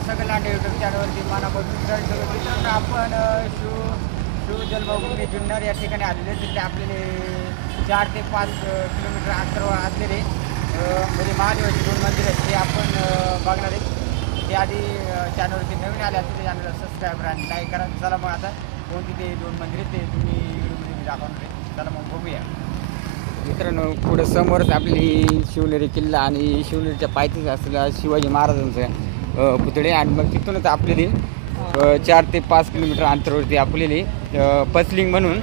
सगळं लांडे युट्यूब चॅनलवरती मनापासून तर मित्रांनो आपण अ, शिव शिव जलभूमी जुन्नर या ठिकाणी आलेले तिथे आपले चार ते पाच किलोमीटर अंतरावर असलेले म्हणजे महादेवाचे दोन मंदिर आहेत. ते आपण बघणार आहेत. ते आधी चॅनलवरती नवीन आले असतील चॅनलला सबस्क्राईब आणि लाईक करा. चला मग आता कोणती ते दोन मंदिर ते तुम्ही व्हिडिओमध्ये दाखवणार आहे चला मग बघूया. मित्रांनो पुढे समोरच आपली शिवनेरी किल्ला आणि शिवनेरीच्या पायथीच असलेला शिवाजी महाराजांचं पुतळे आणि मग तिथूनच आपल्याली चार ते पाच किलोमीटर अंतरावरती आपलेली पचलिंग म्हणून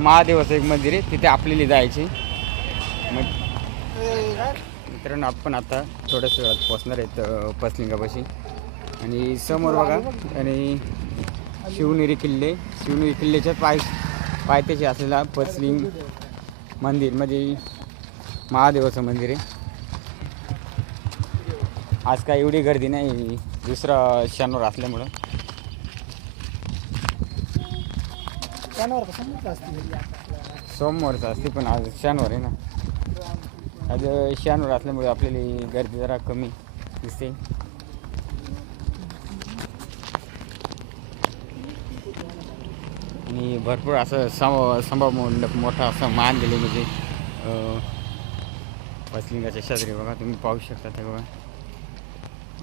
महादेवाचं एक मंदिर आहे तिथे आपल्याला जायचे. मग मित्रांनो आपण आता थोड्याच वेळात पोचणार आहेत पसलिंगापाशी. पचलिंगापाशी आणि समोर बघा आणि शिवनेरी किल्ले शिवनेरी किल्ल्याच्या पाय पायथ्याशी असलेला पचलिंग मंदिर म्हणजे महादेवाचं मंदिर आहे. आज काय एवढी गर्दी नाही. दुसरा शनिवार असल्यामुळं. सोमवारचं असते पण आज शनिवार आहे ना. आज शनिवार असल्यामुळे आपल्याला गर्दी जरा कमी दिसते. आणि भरपूर असं सम संभव मंडप मोठा असं मान दिले म्हणजे अं, शेजारी बघा तुम्ही पाहू शकता ते बघा.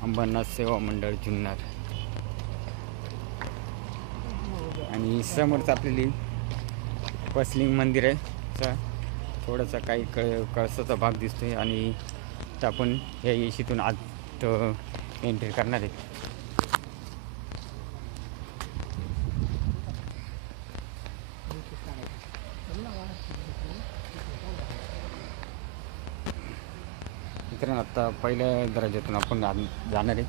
अंबरनाथ सेवा मंडळ जुन्नर. आणि समोरच आपल्याली पसलिंग मंदिर आहे. चा थोडासा काही कळ कळसाचा भाग दिसतोय आणि आपण या येशीतून आत एंट्री करणार आहे. मित्रांनो आता पहिल्या दर्जातून आपण जाणार आहे.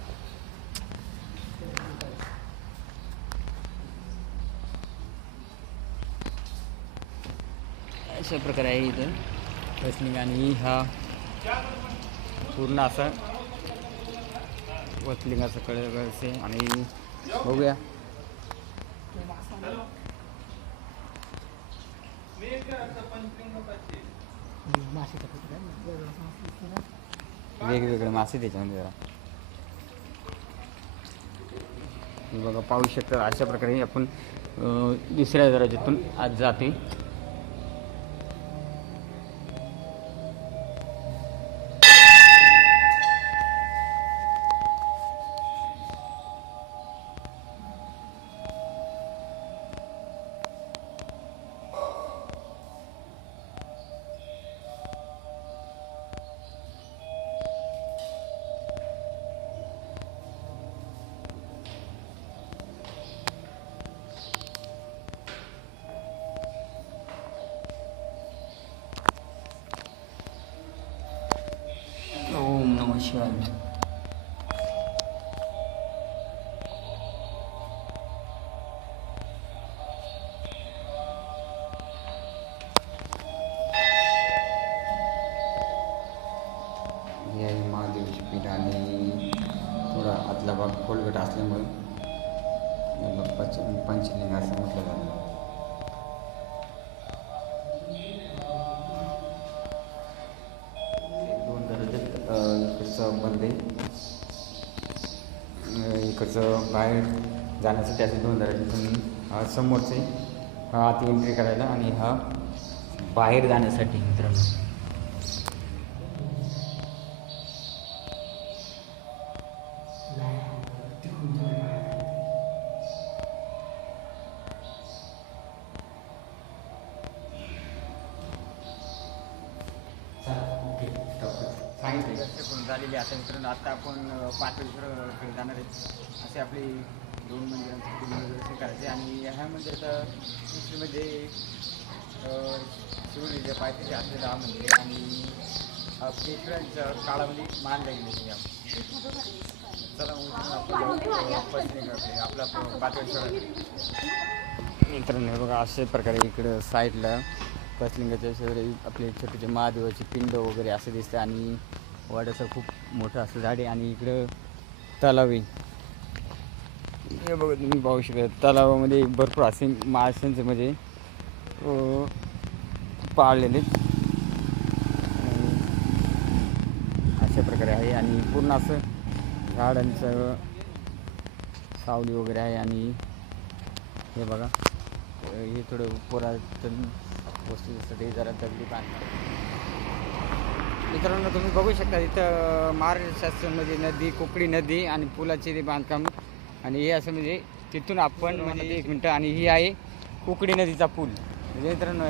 अशा प्रकारे आहे इथं. वसलिंग आणि हा पूर्ण असा वसलिंगाचा कळस आहे आणि बघूया. मासे वेगवेगळे मासे त्याच्यामध्ये जरा. बघा पाहू शकता अशा प्रकारे आपण दुसऱ्या दराज्यातून आज जाते खोलगट असल्यामुळे याला पंच पंचलिंग असं म्हटलं जातं. दोन दरवाजे इकडचं बंद आहे इकडचं बाहेर जाण्यासाठी असे दोन दरवाजे तुम्ही हा समोरचे हा आत एंट्री करायला आणि हा बाहेर जाण्यासाठी मित्रांनो. सांगितले आता मित्रांनो आता आपण पाचवेश्वरकडे जाणार आहे असे आपली दोन मंदिरांचे पूर्ण दर्शन करायचे. आणि ह्या मंदिराचं हिस्ट्रीमध्ये म्हणजे, शिवनेरीच्या पायथ्याशी असलेलं हा मंदिर आणि अ, पेशव्यांच्या काळामध्ये मान लागलेली आहे चला मग आपला पाचवेश्वर मित्रांनो बघा अशा प्रकारे इकडं साईडला पचलिंगाच्या शेजारी आपले छोटे छोटे महादेवाचे पिंड वगैरे असे दिसते. आणि वाड्याचं खूप मोठं असं झाड आहे आणि इकडं तलाव आहे हे बघा तुम्ही पाहू शकता तलावामध्ये भरपूर असे माशांचे म्हणजे पाळलेले आहेत. अशा प्रकारे आहे आणि पूर्ण असं झाडांचं सावली वगैरे आहे आणि हे बघा हे थोडं पुरातन वस्तूसाठी जरा दगडी बांधकाम मित्रांनो तुम्ही बघू शकता इथं महाराष्ट्र शासनामध्ये नदी कुकडी नदी आणि पुलाचे ते बांधकाम. आणि हे असं म्हणजे तिथून आपण म्हणजे एक मिनटं आणि ही आहे कुकडी नदीचा पूल. म्हणजे मित्रांनो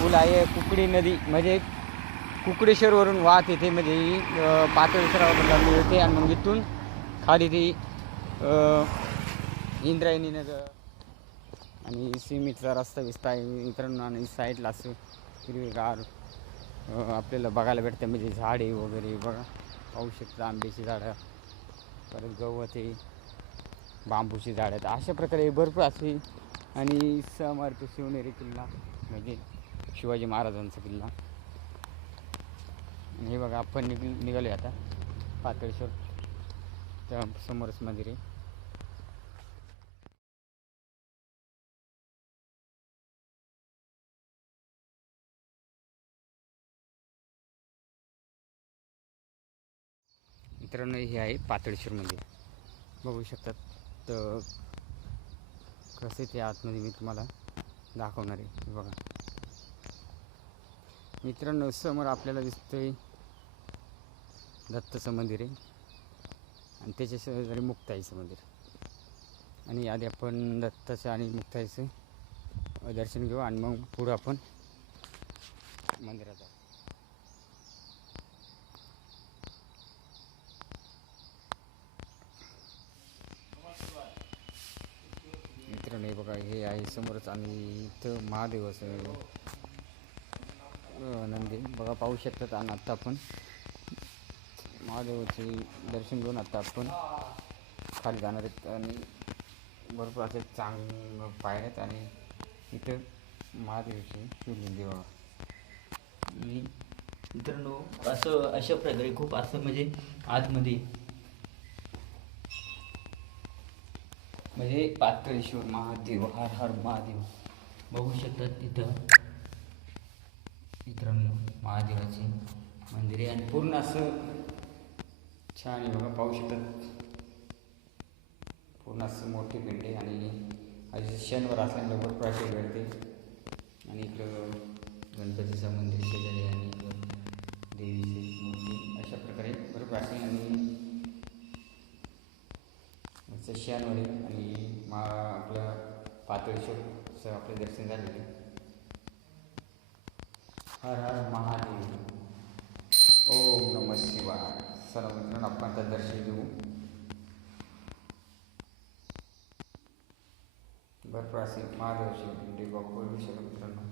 पूल आहे कुकडी नदी. म्हणजे कुकडेश्वरवरून वाहत येते म्हणजे ही अ, पातळेश्वरावर मिळते आणि मग इथून खाली ती इंद्रायणी नगर आणि सिमेंटचा रस्ता विस्ता आहे. मित्रांनो आणि साईडला असं हिरवेगार आपल्याला बघायला भेटतं म्हणजे झाडे वगैरे बघा. पाहू शकता आंब्याची झाडं परत गवत आहे बांबूची झाडं आहेत. अशा प्रकारे भरपूर असे आणि समर्थ शिवनेरी किल्ला म्हणजे शिवाजी महाराजांचा किल्ला. आणि हे बघा आपण निघ निघालो आता. पातळेश्वर त्या समोरच मंदिर आहे. मित्रांनो हे आहे पातळेश्वर मंदिर बघू शकतात तर कसे ते आतमध्ये मी तुम्हाला दाखवणार आहे. बघा. मित्रांनो समोर आपल्याला दिसतंय दत्ताचं मंदिर आहे. आणि त्याच्या शेजारी मुक्ताईचं मंदिर. आणि आधी आपण दत्ताचं आणि मुक्ताईचं दर्शन घेऊ आणि मग पुढं आपण मंदिरात जाऊ मित्रांनो हे आहे समोरच आणि इथं महादेवाचं नंदी बघा पाहू शकतात आणि आत्ता आपण महादेवाचे दर्शन घेऊन आत्ता आपण खाली जाणार आहेत आणि भरपूर असे चांग पायऱ्यात आहेत आणि इथं महादेवाचे शिवलिंग देवा आणि मित्रांनो असं अशा प्रकारे खूप असं म्हणजे आतमध्ये म्हणजे पातळेश्वर महादेव हर हर महादेव. बघू शकतात तिथं. मित्रांनो महादेवाचे मंदिर आहे आणि पूर्ण असं छान आहे बघा पाहू शकतात. पूर्ण असं मोठी पिंड आहे आणि आज शनिवार असल्यामुळे लवकर प्राचीन करते आणि इकडं गणपतीचं मंदिर शेजारी आणि देवीची मूर्ती. अशा प्रकारे बरं प्राचीन आणि आजचं आहे आपलं पातळेश्वरचं आपलं दर्शन झालेले. हर हर महादेव. ओम नम शिवाय. चला मित्रांनो आपण आता दर्शन घेऊ. भरपूर असे महादेवाचे पिंडे बघू शकतो मित्रांनो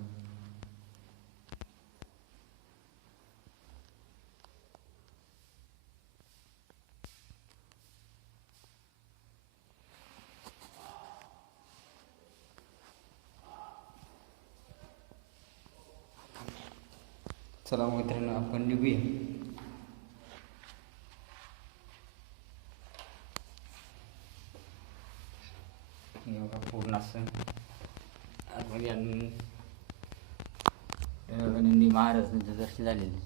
चला मग मित्रांनो आपण निघूया हे बघा पूर्ण असं आतमध्ये अजून अं, नंदी महाराजांचं दर्शन झालेलं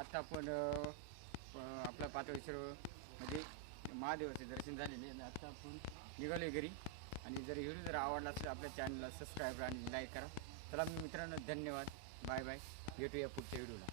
आत्ता पण आपण आपल्या म्हणजे महादेवाचे दर्शन झालेले आणि आत्ता आपण निघालो घरी. आणि जर व्हिडिओ जर आवडला असेल आपल्या चॅनलला सबस्क्राईब आणि लाईक करा. चला मी मित्रांनो धन्यवाद. बाय बाय भेटूया पुढच्या व्हिडिओला.